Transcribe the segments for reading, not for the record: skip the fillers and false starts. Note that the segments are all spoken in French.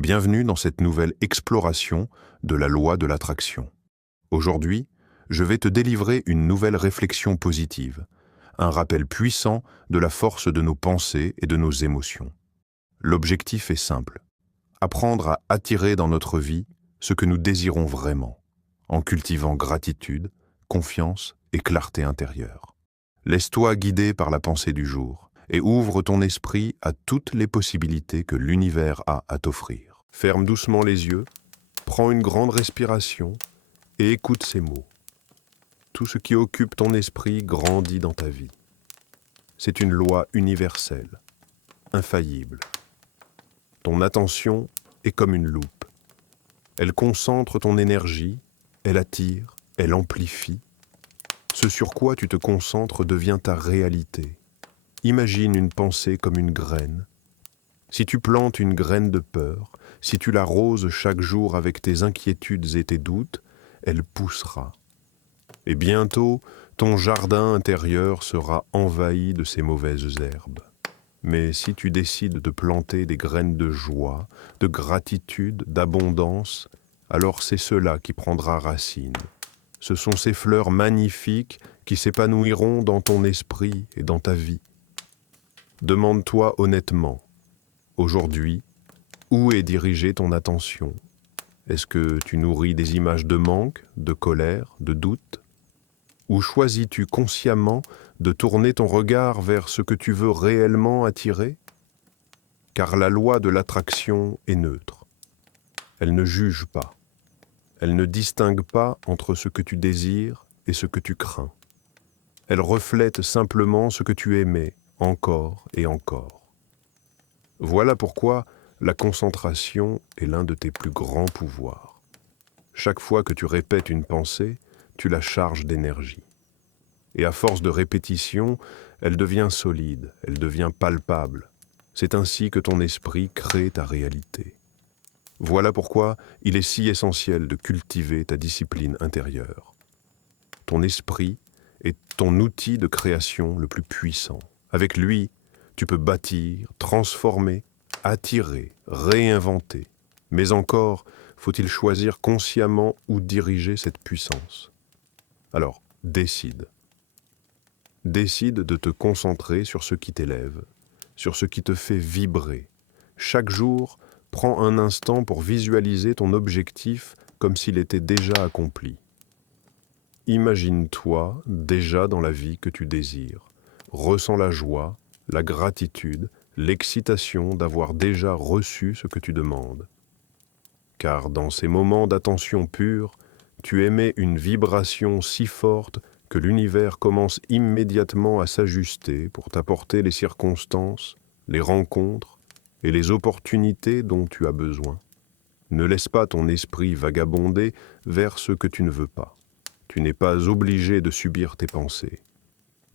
Bienvenue dans cette nouvelle exploration de la loi de l'attraction. Aujourd'hui, je vais te délivrer une nouvelle réflexion positive, un rappel puissant de la force de nos pensées et de nos émotions. L'objectif est simple, apprendre à attirer dans notre vie ce que nous désirons vraiment, en cultivant gratitude, confiance et clarté intérieure. Laisse-toi guider par la pensée du jour et ouvre ton esprit à toutes les possibilités que l'univers a à t'offrir. Ferme doucement les yeux, prends une grande respiration et écoute ces mots. Tout ce qui occupe ton esprit grandit dans ta vie. C'est une loi universelle, infaillible. Ton attention est comme une loupe. Elle concentre ton énergie, elle attire, elle amplifie. Ce sur quoi tu te concentres devient ta réalité. Imagine une pensée comme une graine. Si tu plantes une graine de peur, si tu l'arroses chaque jour avec tes inquiétudes et tes doutes, elle poussera. Et bientôt, ton jardin intérieur sera envahi de ces mauvaises herbes. Mais si tu décides de planter des graines de joie, de gratitude, d'abondance, alors c'est cela qui prendra racine. Ce sont ces fleurs magnifiques qui s'épanouiront dans ton esprit et dans ta vie. Demande-toi honnêtement, aujourd'hui, où est dirigée ton attention? Est-ce que tu nourris des images de manque, de colère, de doute? Ou choisis-tu consciemment de tourner ton regard vers ce que tu veux réellement attirer? Car la loi de l'attraction est neutre. Elle ne juge pas. Elle ne distingue pas entre ce que tu désires et ce que tu crains. Elle reflète simplement ce que tu aimais encore et encore. Voilà pourquoi la concentration est l'un de tes plus grands pouvoirs. Chaque fois que tu répètes une pensée, tu la charges d'énergie. Et à force de répétition, elle devient solide, elle devient palpable. C'est ainsi que ton esprit crée ta réalité. Voilà pourquoi il est si essentiel de cultiver ta discipline intérieure. Ton esprit est ton outil de création le plus puissant. Avec lui, tu peux bâtir, transformer, attirer, réinventer. Mais encore, faut-il choisir consciemment où diriger cette puissance. Alors, décide. Décide de te concentrer sur ce qui t'élève, sur ce qui te fait vibrer. Chaque jour, prends un instant pour visualiser ton objectif comme s'il était déjà accompli. Imagine-toi déjà dans la vie que tu désires. Ressens la joie, la gratitude, l'excitation d'avoir déjà reçu ce que tu demandes. Car dans ces moments d'attention pure, tu émets une vibration si forte que l'univers commence immédiatement à s'ajuster pour t'apporter les circonstances, les rencontres et les opportunités dont tu as besoin. Ne laisse pas ton esprit vagabonder vers ce que tu ne veux pas. Tu n'es pas obligé de subir tes pensées.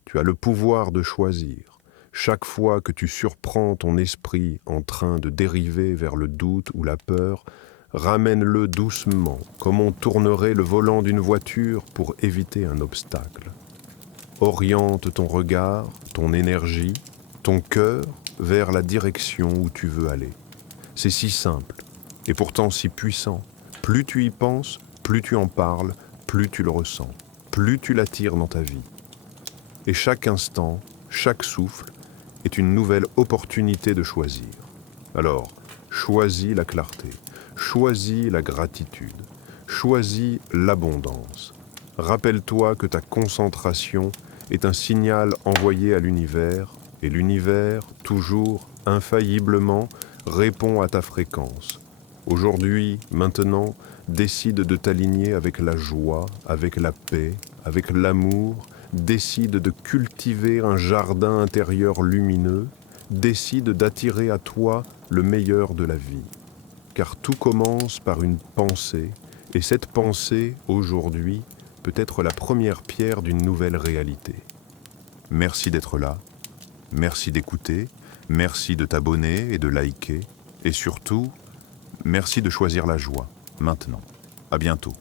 Tu as le pouvoir de choisir. Chaque fois que tu surprends ton esprit en train de dériver vers le doute ou la peur, ramène-le doucement, comme on tournerait le volant d'une voiture pour éviter un obstacle. Oriente ton regard, ton énergie, ton cœur vers la direction où tu veux aller. C'est si simple, et pourtant si puissant. Plus tu y penses, plus tu en parles, plus tu le ressens, plus tu l'attires dans ta vie. Et chaque instant, chaque souffle est une nouvelle opportunité de choisir. Alors, choisis la clarté, choisis la gratitude, choisis l'abondance. Rappelle-toi que ta concentration est un signal envoyé à l'univers, et l'univers, toujours, infailliblement, répond à ta fréquence. Aujourd'hui, maintenant, décide de t'aligner avec la joie, avec la paix, avec l'amour. Décide de cultiver un jardin intérieur lumineux. Décide d'attirer à toi le meilleur de la vie. Car tout commence par une pensée, et cette pensée, aujourd'hui, peut être la première pierre d'une nouvelle réalité. Merci d'être là, merci d'écouter, merci de t'abonner et de liker, et surtout, merci de choisir la joie, maintenant. À bientôt.